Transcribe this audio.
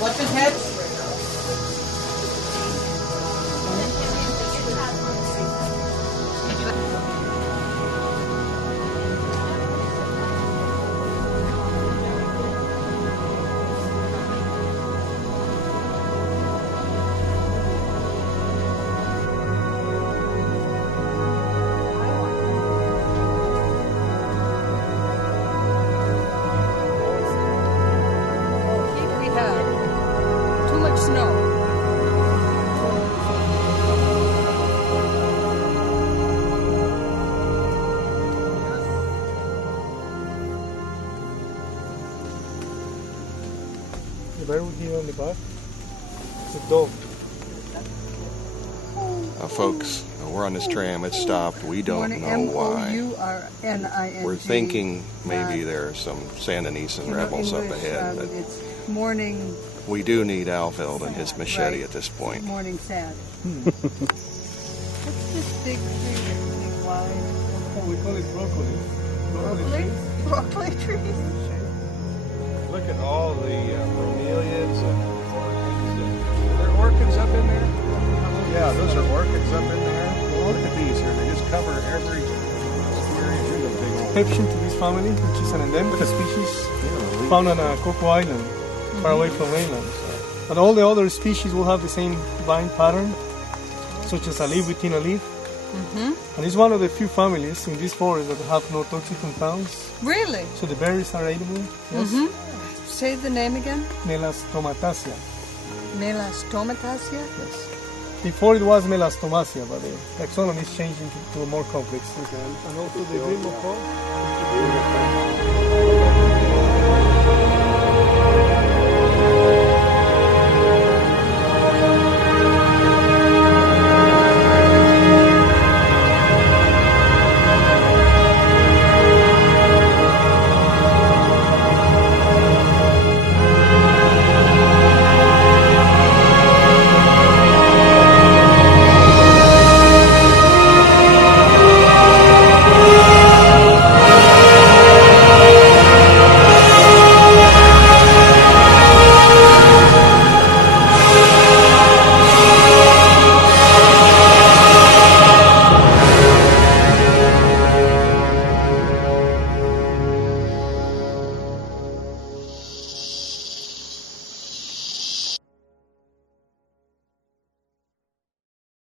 What's the head? The bear with you on the bus? It's a dog. Folks, we're on this tram. It's stopped. We don't know why. M-O-U-R-N-I-N-G. We're thinking maybe there's some Sandinistan rebels up ahead. But it's morning. we do need Alfeld and his machete Right. at this point. Morning sad. What's this big tree that's big wide? Oh, we call it broccoli. Broccoli? Broccoli trees? Look at all the bromeliads and orchids. Are there orchids up in there? Yeah, those are orchids up in there. Look at these here. They just cover every square inch of the big old. Exception to this family, which is an endemic species found on Coco Island, far away from mainland. But all the other species will have the same vine pattern, such as a leaf within a leaf. And it's one of the few families in this forest that have no toxic compounds. Really? So the berries are edible. Yes. Say the name again. Melastomataceae. Melastomataceae? Yes. Before it was Melastomaceae, but the taxonomy is changing to a more complex. And also the green macaw.